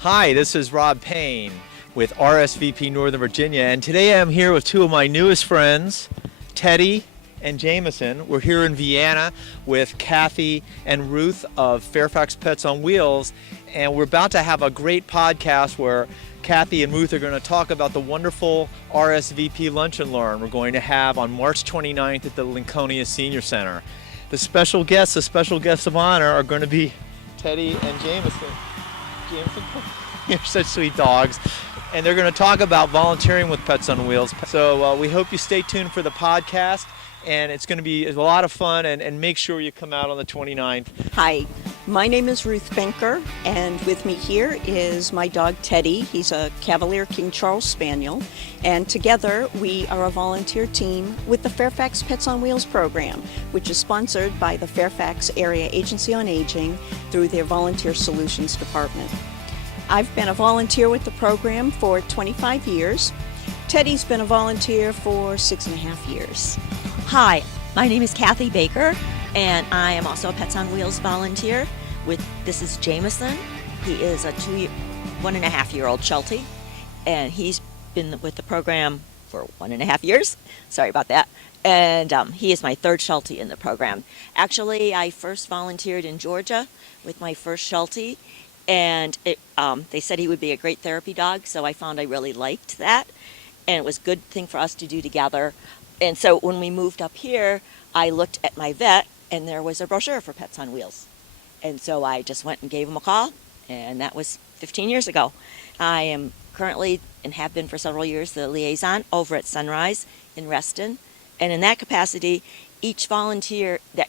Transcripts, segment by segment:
Hi, this is Rob Payne with RSVP Northern Virginia, and today I'm here with two of my newest friends, Teddy and Jameson. We're here in Vienna with Kathy and Ruth of Fairfax Pets on Wheels, and we're about to have a great podcast where Kathy and Ruth are going to talk about the wonderful RSVP Lunch and Learn we're going to have on March 29th at the Lincolnia Senior Center. The special guests of honor are going to be Teddy and Jameson. You're such sweet dogs. And they're going to talk about volunteering with Pets on Wheels. So we hope you stay tuned for the podcast. And it's going to be a lot of fun. And make sure you come out on the 29th. Hi, my name is Ruth Benker. And with me here is my dog Teddy. He's a Cavalier King Charles Spaniel. And together we are a volunteer team with the Fairfax Pets on Wheels program, which is sponsored by the Fairfax Area Agency on Aging through their Volunteer Solutions department. I've been a volunteer with the program for 25 years. Teddy's been a volunteer for 6.5 years. Hi, my name is Kathy Baker, and I am also a Pets on Wheels volunteer. This is Jameson. He is a 1.5-year-old Sheltie, and he's been with the program for 1.5 years. Sorry about that. And he is my third Sheltie in the program. Actually, I first volunteered in Georgia with my first Sheltie, and they said he would be a great therapy dog, so I found I really liked that, and it was a good thing for us to do together. And so when we moved up here, I looked at my vet, and there was a brochure for Pets on Wheels. And so I just went and gave him a call, and that was 15 years ago. I am currently, and have been for several years, the liaison over at Sunrise in Reston. And in that capacity, each volunteer that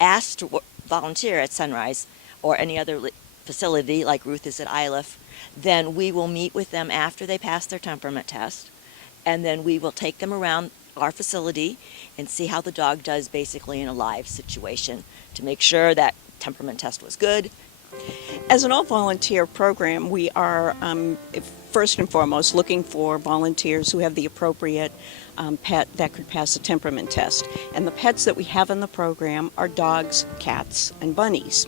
asked to volunteer at Sunrise or any other facility, like Ruth is at ILIF, then we will meet with them after they pass their temperament test, and then we will take them around our facility and see how the dog does basically in a live situation to make sure that temperament test was good. As an all-volunteer program, we are first and foremost looking for volunteers who have the appropriate pet that could pass a temperament test. And the pets that we have in the program are dogs, cats, and bunnies.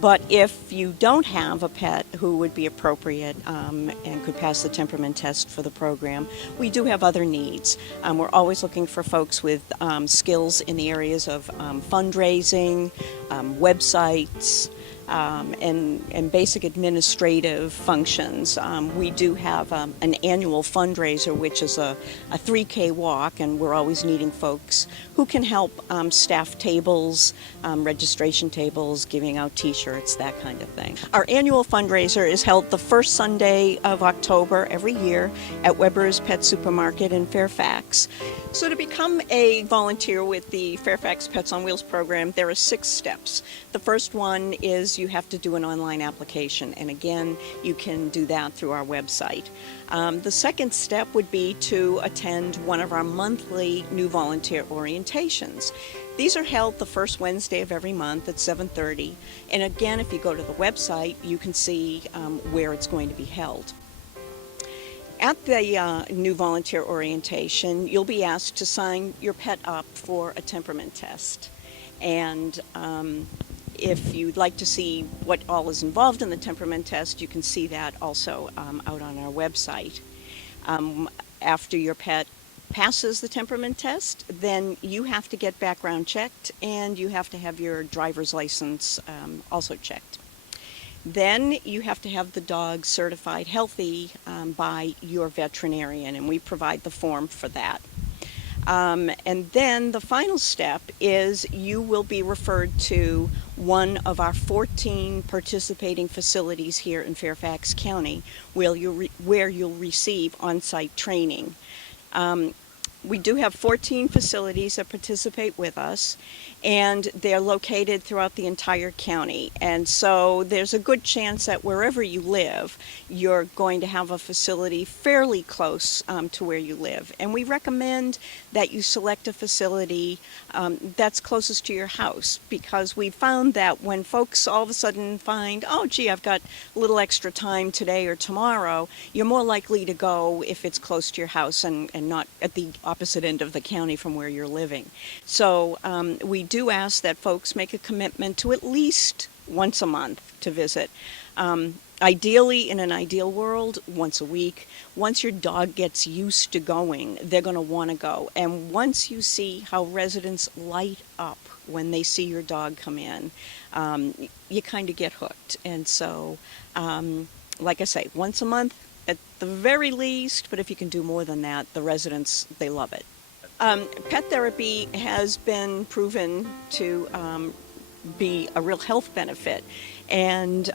But if you don't have a pet who would be appropriate and could pass the temperament test for the program, we do have other needs. We're always looking for folks with skills in the areas of fundraising, websites, and basic administrative functions. We do have an annual fundraiser, which is a 3K walk, and we're always needing folks who can help staff tables, registration tables, giving out t-shirts, that kind of thing. Our annual fundraiser is held the first Sunday of October every year at Weber's Pet Supermarket in Fairfax. So to become a volunteer with the Fairfax Pets on Wheels program, there are 6 steps. The first one is you have to do an online application, and again, you can do that through our website. The second step would be to attend one of our monthly new volunteer orientations. These are held the first Wednesday of every month at 7:30, and again, if you go to the website, you can see where it's going to be held. At the new volunteer orientation, you'll be asked to sign your pet up for a temperament test. And if you'd like to see what all is involved in the temperament test, you can see that also out on our website. After your pet passes the temperament test, then you have to get background checked, and you have to have your driver's license also checked. Then you have to have the dog certified healthy by your veterinarian, and we provide the form for that. And then the final step is you will be referred to one of our 14 participating facilities here in Fairfax County where you'll receive on-site training. We do have 14 facilities that participate with us, and they're located throughout the entire county. And so there's a good chance that wherever you live, you're going to have a facility fairly close to where you live. And we recommend that you select a facility that's closest to your house, because we found that when folks all of a sudden find, oh gee, I've got a little extra time today or tomorrow, you're more likely to go if it's close to your house and not at the opposite end of the county from where you're living. So we do ask that folks make a commitment to at least once a month to visit. Ideally, in an ideal world, once a week. Once your dog gets used to going, they're going to want to go. And once you see how residents light up when they see your dog come in, you kind of get hooked. And so, like I say, once a month at the very least, but if you can do more than that, the residents, they love it. Pet therapy has been proven to be a real health benefit. And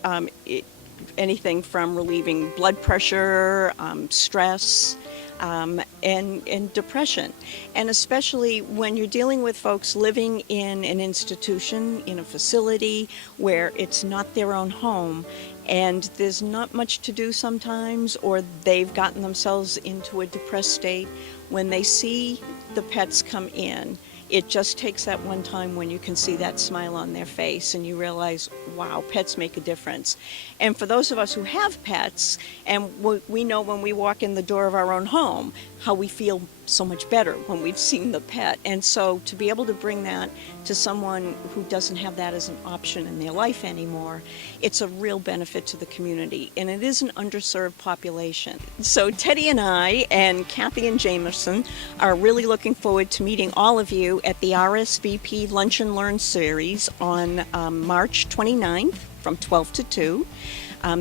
anything from relieving blood pressure, stress, and depression. And especially when you're dealing with folks living in an institution, in a facility where it's not their own home, and there's not much to do sometimes, or they've gotten themselves into a depressed state. When they see the pets come in, it just takes that one time when you can see that smile on their face and you realize, wow, pets make a difference. And for those of us who have pets, and we know when we walk in the door of our own home, how we feel so much better when we've seen the pet. And so to be able to bring that to someone who doesn't have that as an option in their life anymore, it's a real benefit to the community. And it is an underserved population. So Teddy and I and Kathy and Jameson are really looking forward to meeting all of you at the RSVP Lunch and Learn series on March 29th from 12 to 2.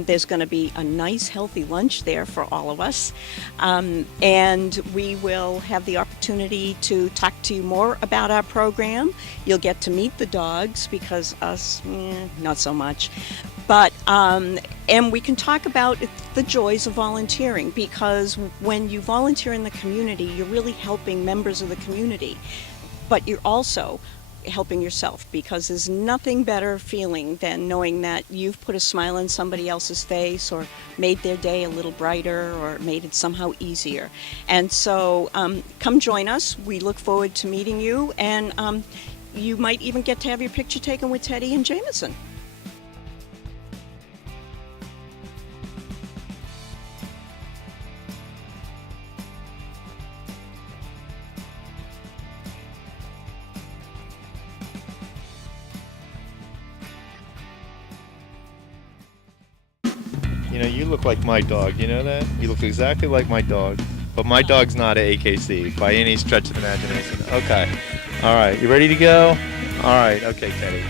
There's going to be a nice, healthy lunch there for all of us. And we will have the opportunity to talk to you more about our program. You'll get to meet the dogs, because us, not so much. But, and we can talk about the joys of volunteering, because when you volunteer in the community, you're really helping members of the community. But you're also helping yourself, because there's nothing better feeling than knowing that you've put a smile on somebody else's face, or made their day a little brighter, or made it somehow easier. And so come join us. We look forward to meeting you, and you might even get to have your picture taken with Teddy and Jameson. You know, you look like my dog. You know that? You look exactly like my dog. But my dog's not a AKC by any stretch of the imagination. Okay. All right. You ready to go? All right. Okay, Teddy.